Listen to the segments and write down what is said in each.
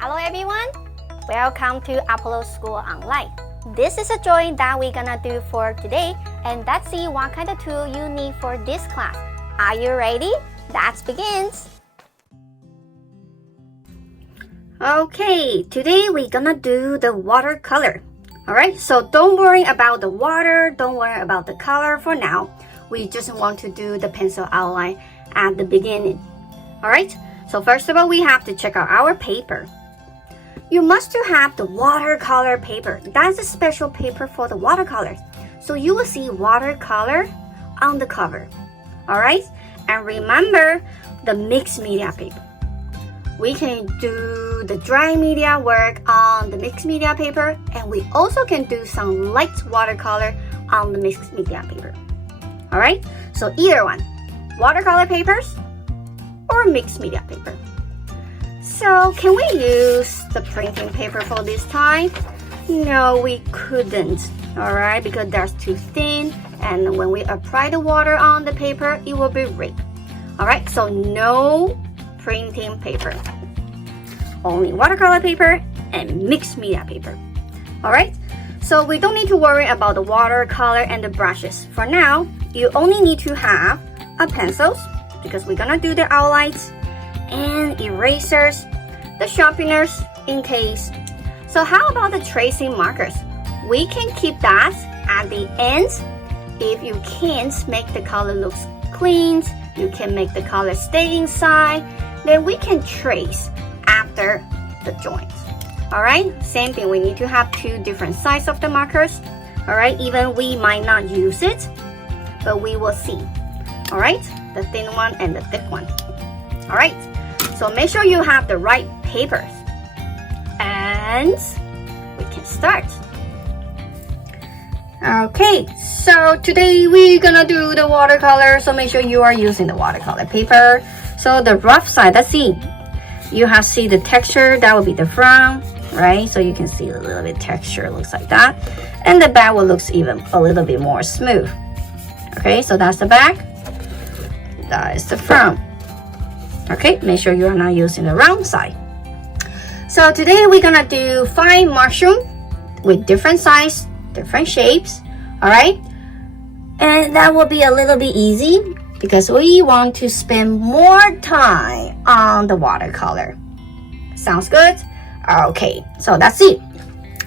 Hello everyone, welcome to Apollo School Online. This is a drawing that we're gonna do for today, and let's see what kind of tool you need for this class. Are you ready? Let's begin. Okay, today we're gonna do the watercolor. Alright, so don't worry about the water, don't worry about the color for now. We just want to do the pencil outline at the beginning. Alright, so first of all, we have to check out our paper. You must have the watercolor paper. That's a special paper for the watercolors. So you will see watercolor on the cover. Alright, and remember the mixed media paper. We can do the dry media work on the mixed media paper, and we also can do some light watercolor on the mixed media paper. Alright, so either one, watercolor papers or mixed media paper. So can we use the printing paper for this time? No, we couldn't, alright, because that's too thin, and when we apply the water on the paper, it will be red. Alright, so no printing paper. Only watercolor paper and mixed media paper. Alright, so we don't need to worry about the watercolor and the brushes. For now, you only need to have a pencils, because we're gonna do the outlines, and erasers, the sharpeners in case. So how about the tracing markers? We can keep that at the end. If you can't make the color look clean, you can make the color stay inside, then we can trace after the joints. Alright, same thing, we need to have two different sizes of the markers. Alright, even we might not use it, but we will see. Alright, the thin one and the thick one. Alright, so make sure you have the right papers. And we can start. Okay, so today we're gonna do the watercolor, so make sure you are using the watercolor paper. So the rough side, let's see. You have see the texture, that will be the front, right? So you can see a little bit texture looks like that. And the back will looks even a little bit more smooth. Okay, so that's the back. That is the front. Okay, make sure you are not using the round side. So today we're gonna do 5 mushroom with different size, different shapes. Alright, and that will be a little bit easy because we want to spend more time on the watercolor. Sounds good? Okay, so that's it.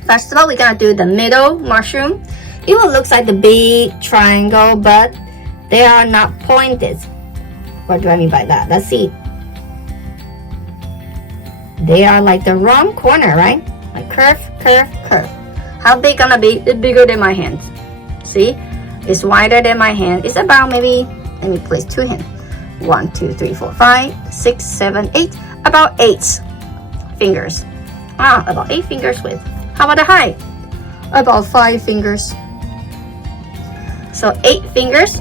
First of all, we're gonna do the middle mushroom. It will look like the big triangle, but they are not pointed. What do I mean by that? Let's see. They are like the round corner, right? Like curve, curve, curve. How big gonna be? It's bigger than my hand. See? It's wider than my hand. It's about maybe, let me place 2 hands. 1, 2, 3, 4, 5, 6, 7, 8. About 8 fingers. About 8 fingers width. How about the height? About 5 fingers. So 8 fingers.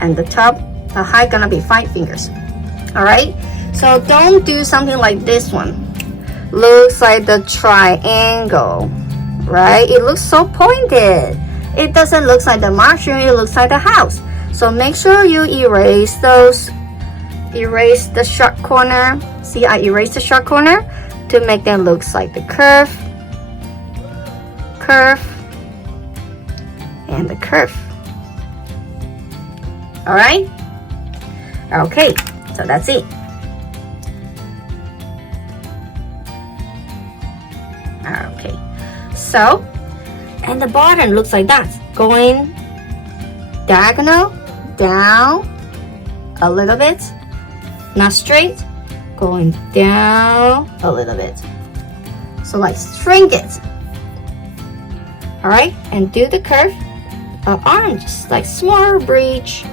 And the top, the height gonna be 5 fingers. Alright? So don't do something like this one. Looks like the triangle, right? It looks so pointed. It doesn't look like the mushroom, it looks like the house. So make sure you erase those. Erase the sharp corner. See, I erased the sharp corner to make them look like the curve, curve, and the curve. Alright? Okay, so that's it. Okay, so, and the bottom looks like that, going diagonal, down a little bit, not straight, going down a little bit. So like shrink it. Alright, and do the curve of orange, like small bridge,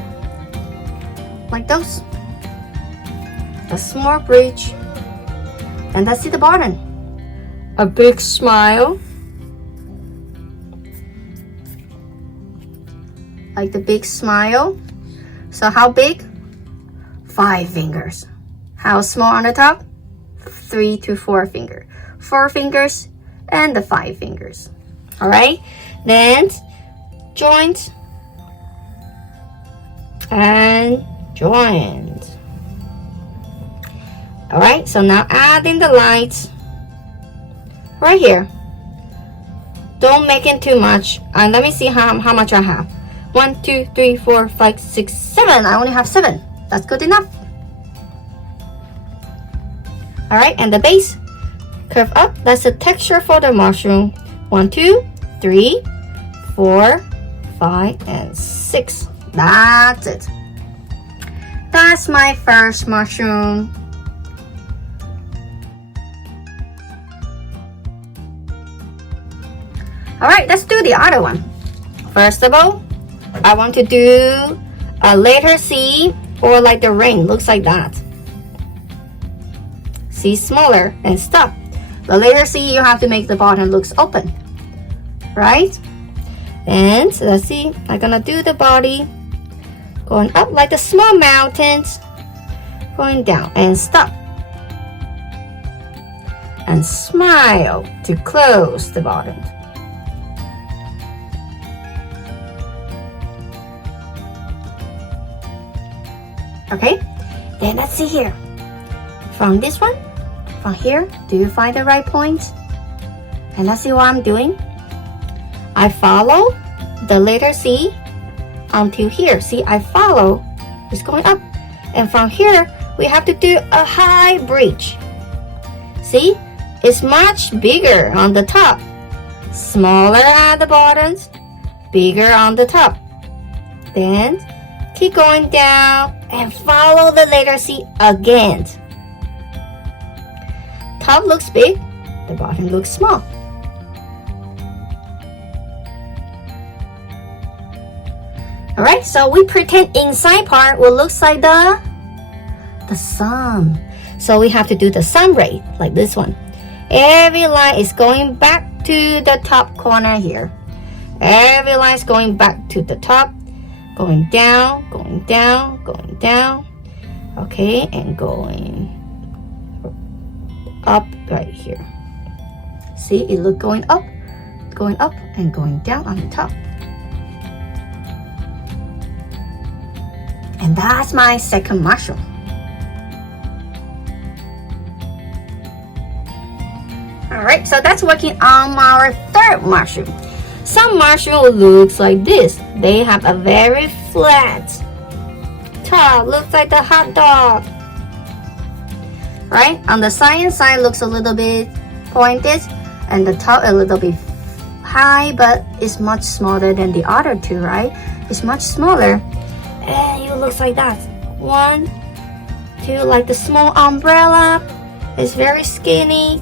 like those. A small bridge, and that's it, the bottom. A big smile, like the big smile. So how big? 5 fingers. How small on the top? 3 to 4 fingers. 4 fingers and the 5 fingers. Alright, then joint and joint. All right, so now adding the lights right here. Don't make it too much. And let me see how much I have. 1, 2, 3, 4, 5, 6, 7. I only have 7. That's good enough. All right, and the base, curve up. That's the texture for the mushroom. 1, 2, 3, 4, 5, and 6. That's it. That's my first mushroom. All right, let's do the other one. First of all, I want to do a letter C or like the rain. Looks like that. C smaller and stop. The letter C, you have to make the bottom looks open, right? And let's see, I'm gonna do the body going up like the small mountains, going down and stop. And smile to close the bottom. Okay, then let's see here. From this one, from here, do you find the right point? And let's see what I'm doing. I follow the letter C until here. See, I follow, it's going up. And from here, we have to do a high bridge. See, it's much bigger on the top. Smaller at the bottoms, bigger on the top. Then keep going down and follow the letter C again. Top looks big, the bottom looks small. Alright, so we pretend inside part will look like the sun. So we have to do the sun ray, like this one. Every line is going back to the top corner here. Every line is going back to the top. Going down, going down, going down. Okay, and going up right here. See, it look going up, and going down on the top. And that's my second mushroom. Alright, so that's working on our third mushroom. Some mushroom looks like this. They have a very flat top, looks like the hot dog. Right? On the side looks a little bit pointed, and the top a little bit high, but it's much smaller than the other two, right? It's much smaller. And it looks like that. 1, 2, like the small umbrella. It's very skinny.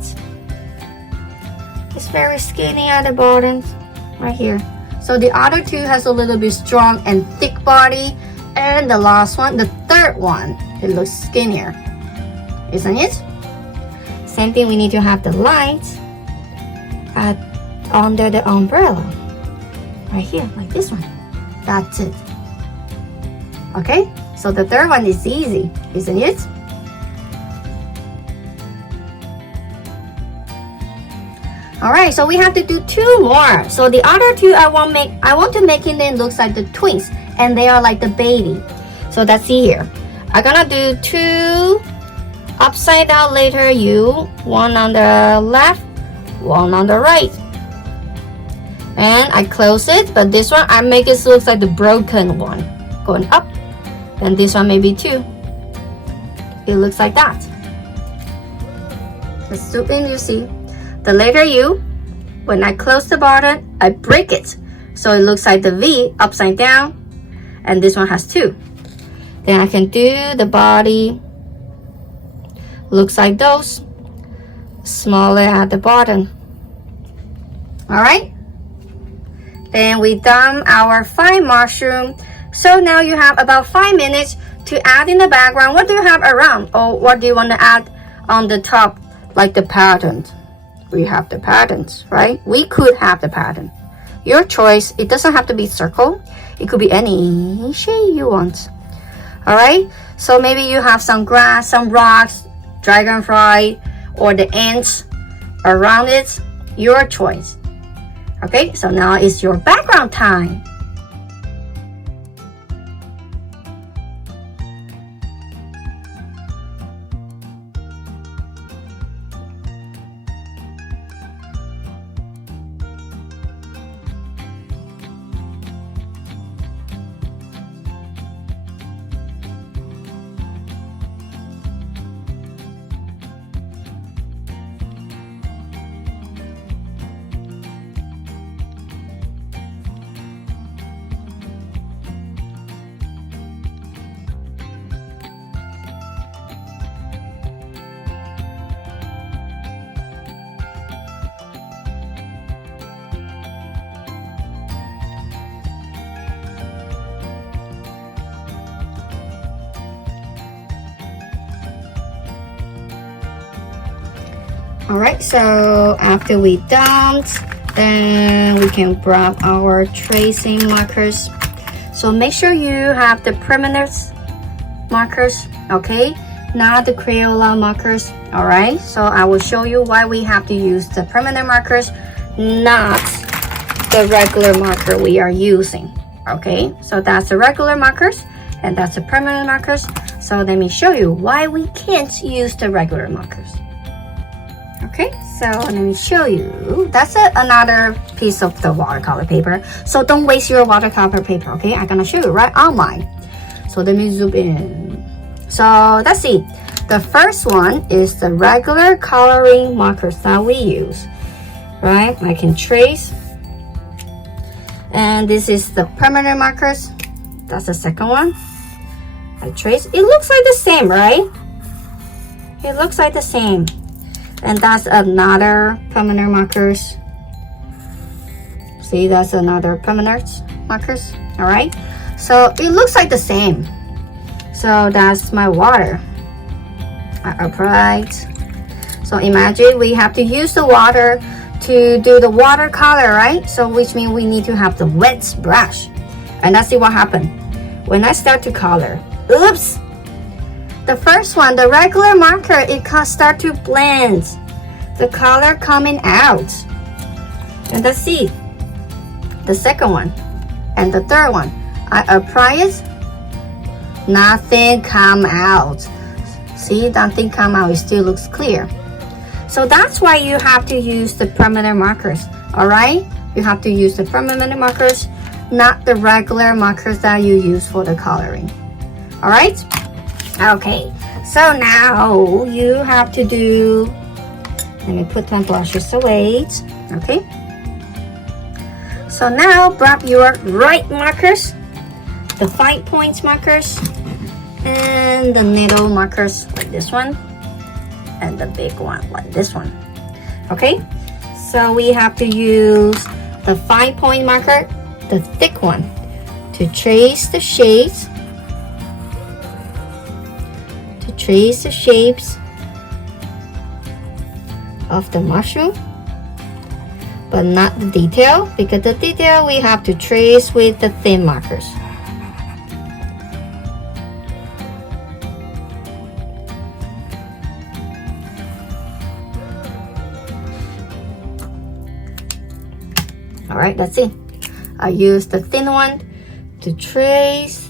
It's very skinny at the bottom, right here. So the other two has a little bit strong and thick body, and the last one, the third one, it looks skinnier, isn't it? Same thing, we need to have the light under the umbrella, right here, like this one. That's it. Okay, so the third one is easy, isn't it? Alright, so we have to do 2 more. So the other 2 I want to make it looks like the twins, and they are like the baby. So let's see here. I'm gonna do 2 upside down letter U, 1 on the left, 1 on the right. And I close it, but this one I make it look like the broken one, going up. And this one maybe 2. It looks like that. Let's zoom in, you see. The letter U, when I close the bottom, I break it. So it looks like the V upside down. And this one has 2. Then I can do the body. Looks like those. Smaller at the bottom. Alright. Then we done our 5 mushroom. So now you have about 5 minutes to add in the background. What do you have around? Or what do you want to add on the top, like the pattern? We have the patterns, right? We could have the pattern. Your choice. It doesn't have to be circle. It could be any shape you want. Alright? So maybe you have some grass, some rocks, dragonfly, or the ants around it. Your choice. Okay, so now it's your background time. Alright, so after we dumped, then we can grab our tracing markers. So make sure you have the permanent markers, okay? Not the Crayola markers. Alright, so I will show you why we have to use the permanent markers, not the regular marker we are using. Okay, so that's the regular markers and that's the permanent markers. So let me show you why we can't use the regular markers. Okay, so let me show you. That's another piece of the watercolor paper. So don't waste your watercolor paper, okay? I'm gonna show you right on mine. So let me zoom in. So let's see. The first one is the regular coloring markers that we use, right? I can trace. And this is the permanent markers. That's the second one. I trace. It looks like the same, right? It looks like the same. And that's another permanent markers. See, that's another permanent markers. All right. So it looks like the same. So that's my water. I applied. So imagine we have to use the water to do the watercolor, right? So which means we need to have the wet brush. And let's see what happened when I start to color. Oops! The first one, the regular marker, it can start to blend the color coming out. And let's see the second one and the third one. I apply it, nothing come out. See, nothing come out. It still looks clear. So that's why you have to use the permanent markers. All right, you have to use the permanent markers, not the regular markers that you use for the coloring. All right. Okay, so now you have to do, let me put my brushes away. Okay, so now grab your right markers, the 5 points markers, and the needle markers like this one, and the big one like this one. Okay, so we have to use the 5 point marker, the thick one, to trace the shapes. Trace the shapes of the mushroom, but not the detail, because the detail we have to trace with the thin markers. All right, that's it. I use the thin one to trace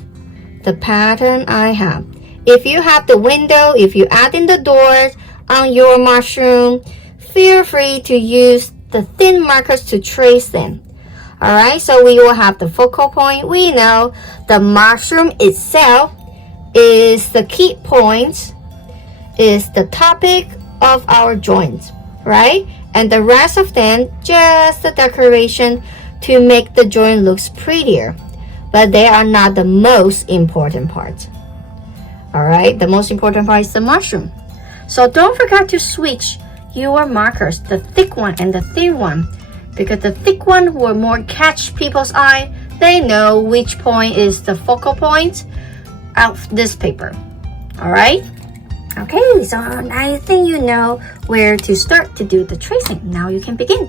the pattern I have. If you have the window, if you add in the doors on your mushroom, feel free to use the thin markers to trace them. All right, so we will have the focal point. We know the mushroom itself is the key point, is the topic of our joint, right? And the rest of them, just the decoration to make the joint looks prettier. But they are not the most important part. All right, the most important part is the mushroom. So don't forget to switch your markers, the thick one and the thin one, because the thick one will more catch people's eye. They know which point is the focal point of this paper. All right. Okay, so I think you know where to start to do the tracing. Now you can begin.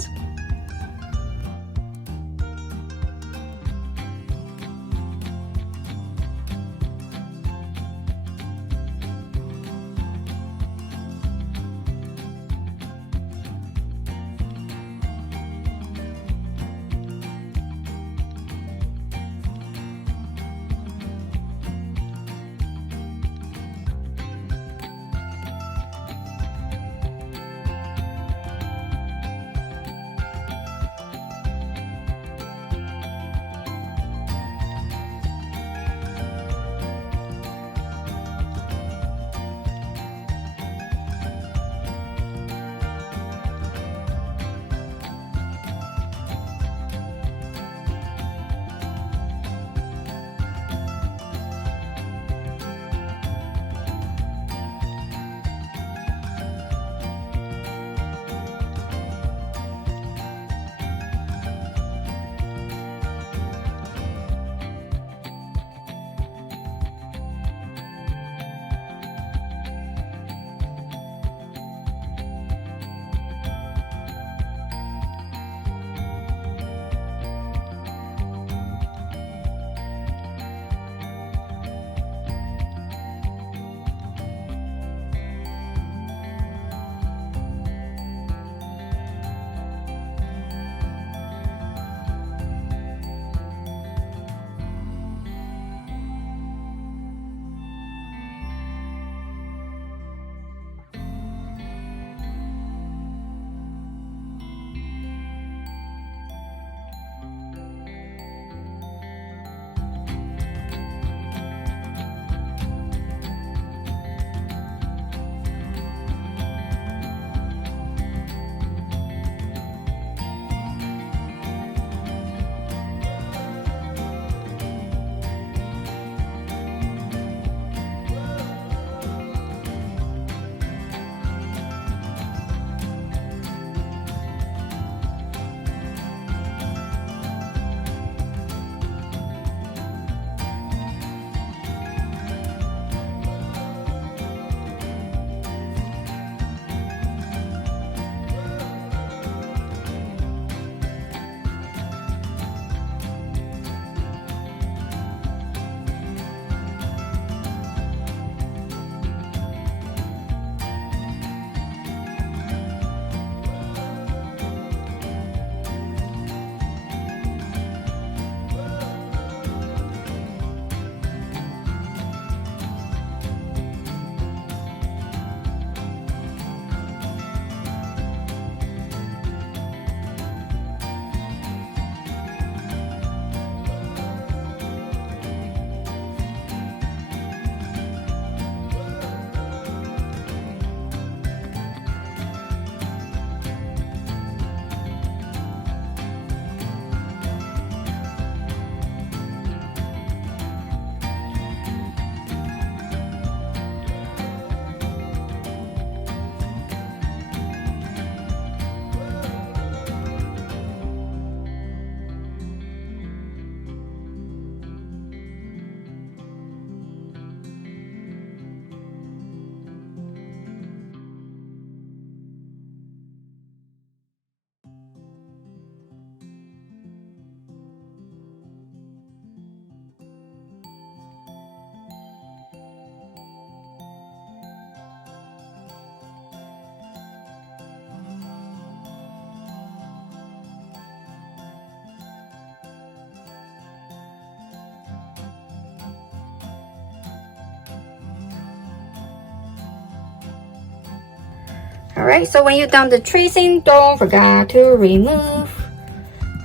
Alright, so when you're done the tracing, don't forget to remove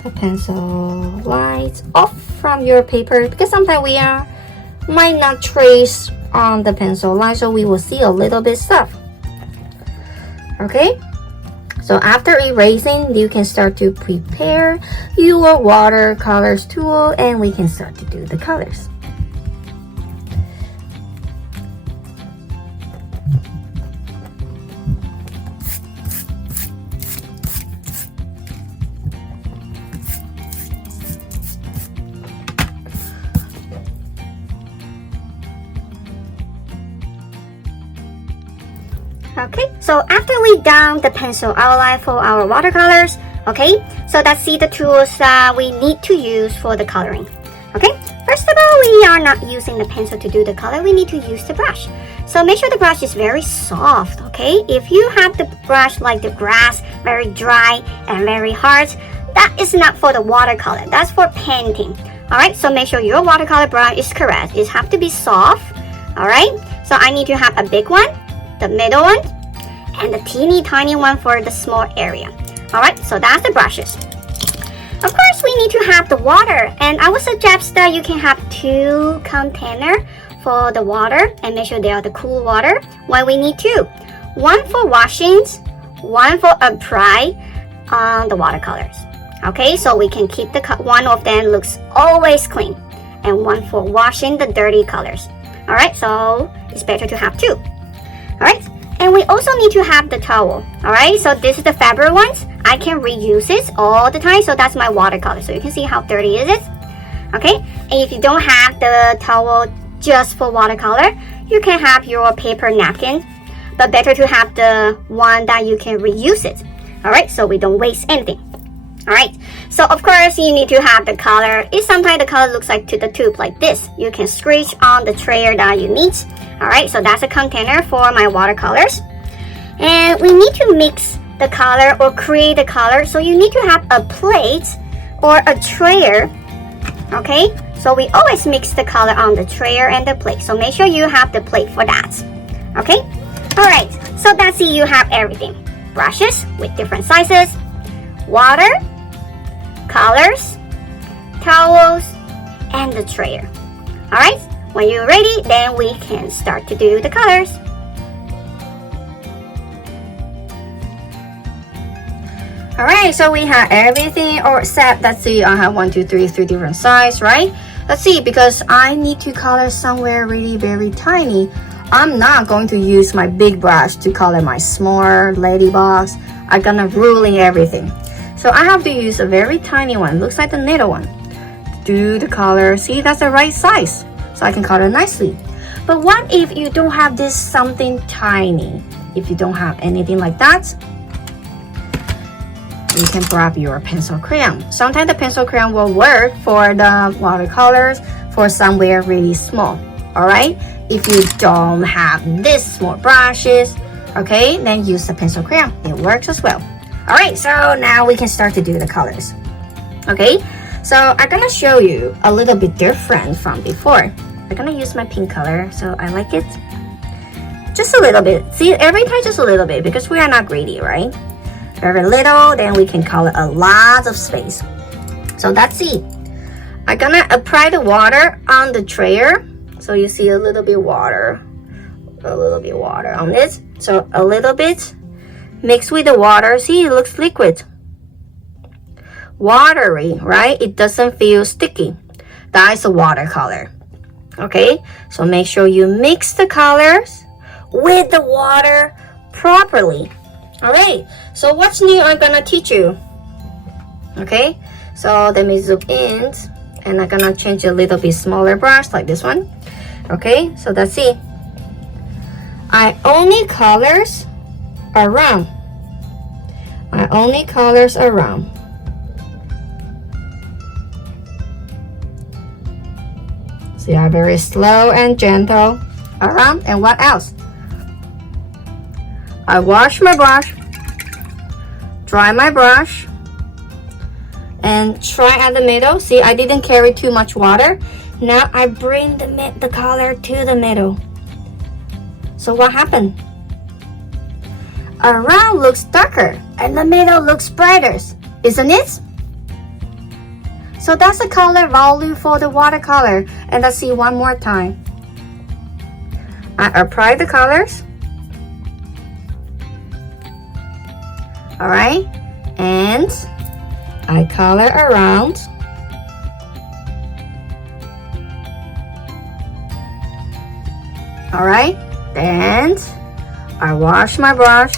the pencil lines off from your paper, because sometimes we might not trace on the pencil line, so we will see a little bit stuff. Okay, so after erasing, you can start to prepare your watercolors tool and we can start to do the colors. Okay, so after we done the pencil outline for our watercolors, okay, so let's see the tools that we need to use for the coloring. Okay, first of all, we are not using the pencil to do the color, we need to use the brush. So make sure the brush is very soft, okay? If you have the brush like the grass, very dry and very hard, that is not for the watercolor, that's for painting. Alright, so make sure your watercolor brush is correct. It has to be soft, alright? So I need to have a big one, the middle one, and the teeny tiny one for the small area. Alright, so that's the brushes. Of course, we need to have the water, and I would suggest that you can have 2 containers for the water, and make sure they are the cool water when we need to. One for washings, one for apply on the watercolors. Okay, so we can keep the one of them looks always clean, and one for washing the dirty colors. Alright, so it's better to have 2. Alright, and we also need to have the towel. Alright, so this is the fabric ones. I can reuse it all the time, so that's my watercolor. So you can see how dirty it is. Okay, and if you don't have the towel just for watercolor, you can have your paper napkin, but better to have the one that you can reuse it. Alright, so we don't waste anything. Alright, so of course you need to have the color. If sometimes the color looks like to the tube like this, you can scratch on the tray that you need. Alright, so that's a container for my watercolors. And we need to mix the color or create the color, so you need to have a plate or a tray. Okay, so we always mix the color on the tray and the plate, so make sure you have the plate for that. Okay, alright, so that's it. You have everything: brushes with different sizes, water, colors, towels, and the tray. Alright, when you're ready, then we can start to do the colors. Alright, so we have everything all set. Let's see, I have 1, 2, 3 different sizes, right? Let's see, because I need to color somewhere really very tiny, I'm not going to use my big brush to color my smaller ladybugs. I'm gonna ruin everything. So I have to use a very tiny one, looks like the little one, to do the color. See, that's the right size, so I can color nicely. But what if you don't have this something tiny? If you don't have anything like that, you can grab your pencil crayon. Sometimes the pencil crayon will work for the watercolors for somewhere really small. Alright, if you don't have this small brushes, okay, then use the pencil crayon. It works as well. Alright, so now we can start to do the colors. Okay, so I'm gonna show you a little bit different from before. I'm gonna use my pink color, so I like it just a little bit. See, every time just a little bit, because we are not greedy, right? Very little, then we can color a lot of space. So that's it. I'm gonna apply the water on the tray, so you see a little bit water on this. So a little bit mixed with the water. See, it looks liquid, watery, right? It doesn't feel sticky. That is a watercolor. Okay, so make sure you mix the colors with the water properly. Alright, so what's new I'm gonna teach you. Okay, so let me zoom in, and I'm gonna change a little bit smaller brush like this one. Okay, so that's it. I only colors around. See, I'm very slow and gentle around. And what else? I wash my brush, dry my brush, and try at the middle. See, I didn't carry too much water. Now I bring the color to the middle. So what happened? Around looks darker and the middle looks brighter, isn't it? So that's the color value for the watercolor. And let's see one more time. I apply the colors. Alright, and I color around. Alright, then I wash my brush.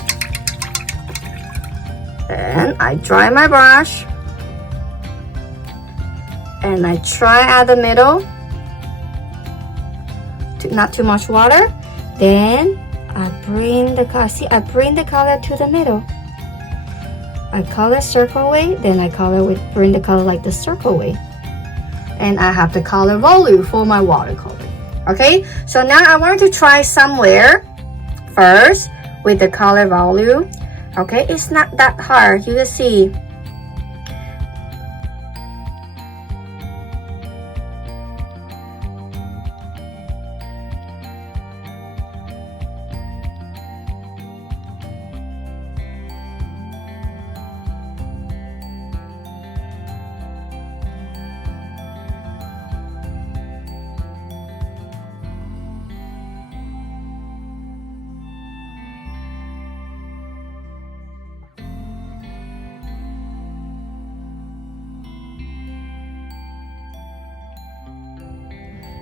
Then I dry my brush. And I try at the middle. Not too much water. Then I bring the color. See, I bring the color to the middle. I color circle way, then I bring the color like the circle way. And I have the color volume for my watercolor. Okay, so now I want to try somewhere first with the color volume. Okay, it's not that hard, you can see.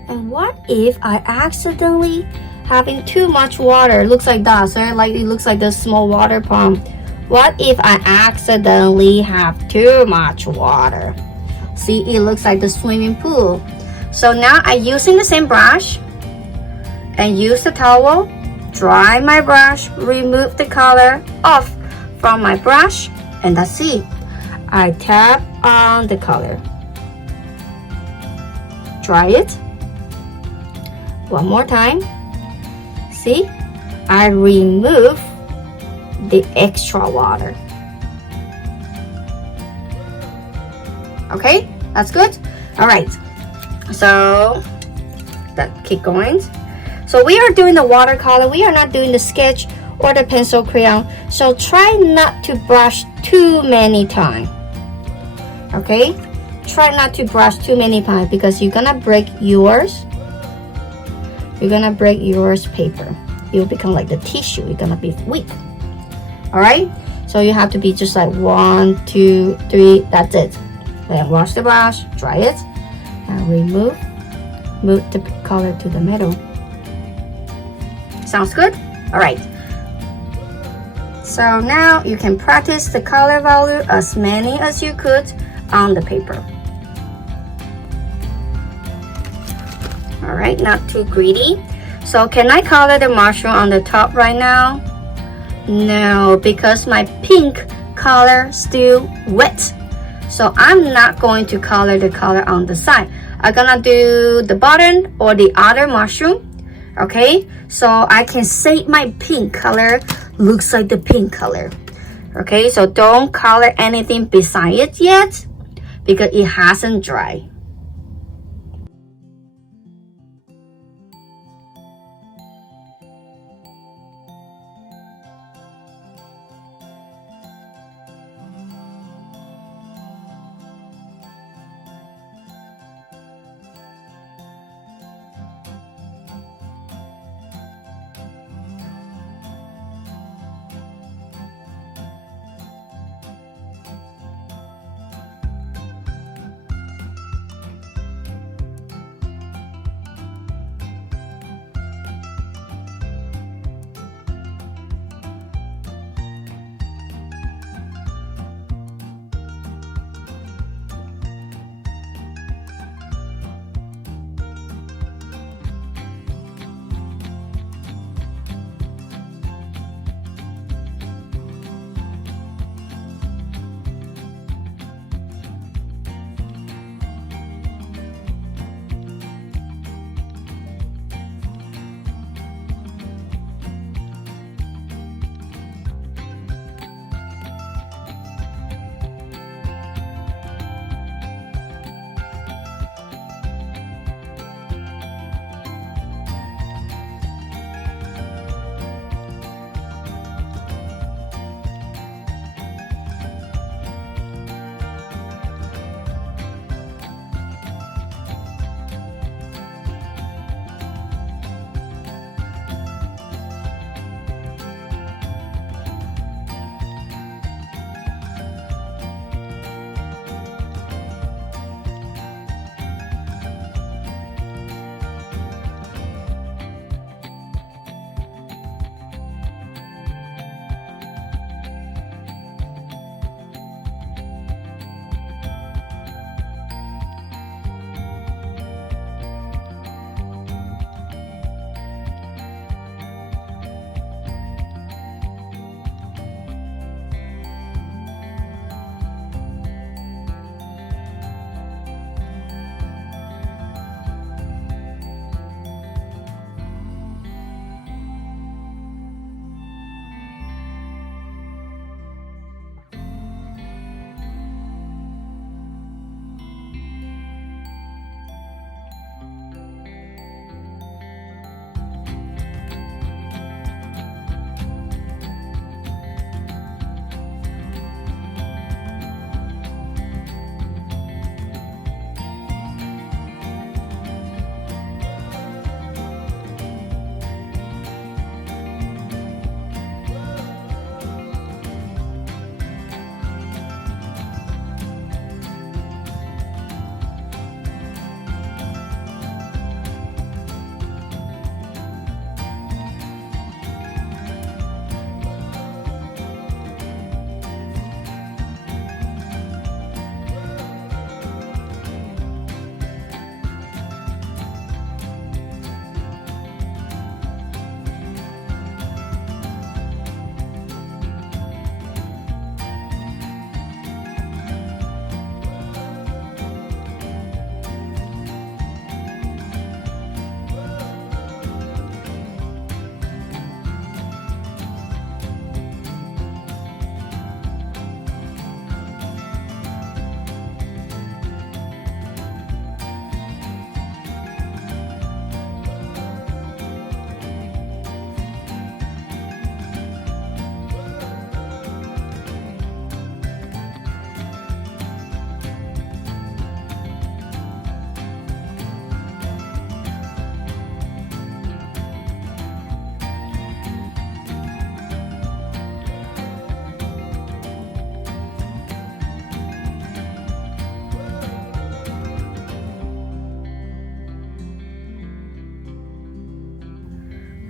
And what if I accidentally having too much water? Looks like that, so like it looks like this small water pump. What if I accidentally have too much water? See, it looks like the swimming pool. So now I'm using the same brush and use the towel, dry my brush, remove the color off from my brush, and that's it. I tap on the color, dry it. One more time. See, I remove the extra water. Okay, that's good. All right, so that keep going. So we are doing the watercolor. We are not doing the sketch or the pencil crayon. So try not to brush too many times. Okay, try not to brush too many times because you're gonna break yours. You're gonna break yours paper. It will become like the tissue. You're gonna be weak. All right. So you have to be just like 1, 2, 3. That's it. Then wash the brush, dry it, and move the color to the middle. Sounds good? All right. So now you can practice the color value as many as you could on the paper. All right, not too greedy. So can I color the mushroom on the top right now? No, because my pink color still wet. So I'm not going to color the color on the side. I'm gonna do the bottom or the other mushroom. Okay, so I can say my pink color looks like the pink color. Okay, so don't color anything beside it yet because it hasn't dried.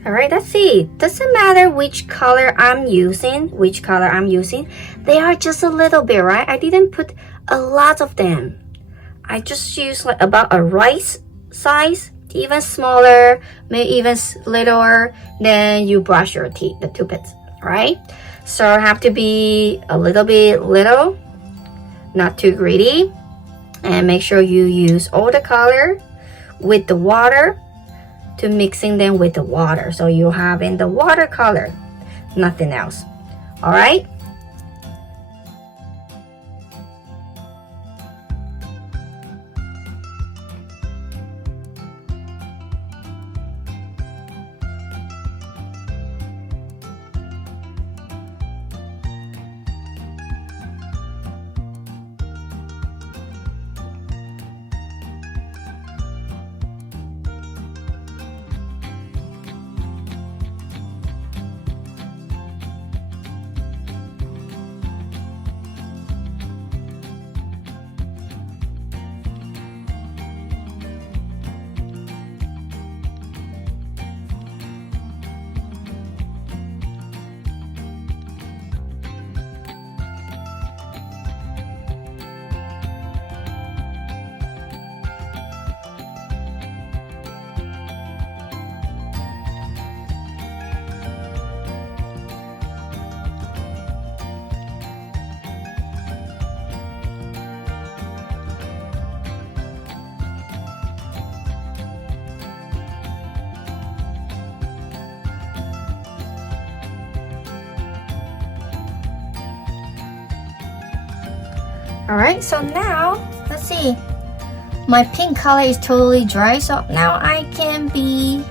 Alright, let's see. Doesn't matter which color I'm using, They are just a little bit, right? I didn't put a lot of them. I just used like about a rice size, even smaller, maybe even littler. Then you brush your teeth, the toothpicks, right? So have to be a little bit little, not too greedy. And make sure you use all the color with the water to mixing them with the water. So you have in the watercolor, nothing else. All right. Alright, so now, let's see. My pink color is totally dry, so now I can be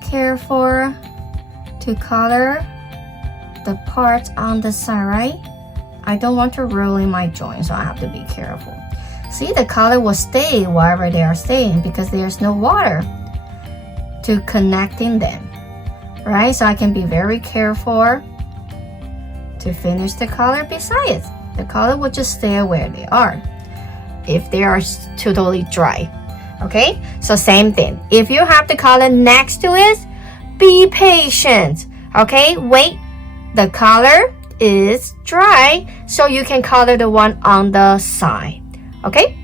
careful to color the parts on the side, right? I don't want to ruin my joint, so I have to be careful. See, the color will stay wherever they are staying because there's no water to connecting them, right? So I can be very careful to finish the color beside it. The color will just stay where they are if they are totally dry. Okay, so same thing. If you have the color next to it, be patient. Okay, wait, the color is dry so you can color the one on the side. Okay.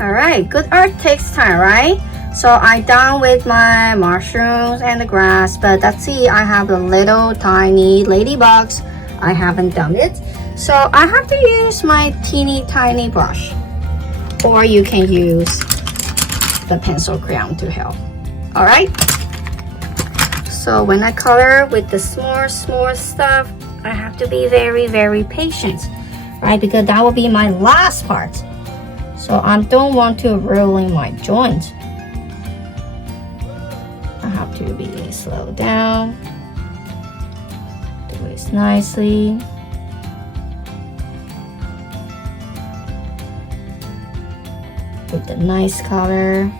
All right, good art takes time, right? So I'm done with my mushrooms and the grass, but let's see, I have the little tiny ladybugs. I haven't done it. So I have to use my teeny tiny brush, or you can use the pencil crayon to help. All right. So when I color with the small stuff, I have to be very patient, right? Because that will be my last part. So I don't want to ruin my joint. I have to be slow down. Do it nicely. With the nice color.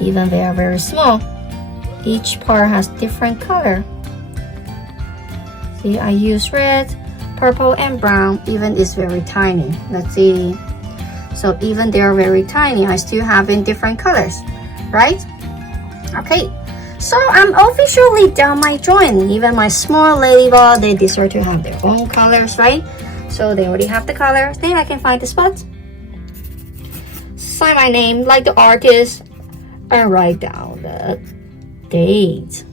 Even they are very small, each part has different color. See, I use red, purple, and brown. Even it's very tiny. Let's see. So even they are very tiny, I still have in different colors, right? Okay, so I'm officially done my drawing. Even my small ladybug, they deserve to have their own colors, right? So they already have the colors. Then I can find the spot, sign my name like the artist, and write down the date.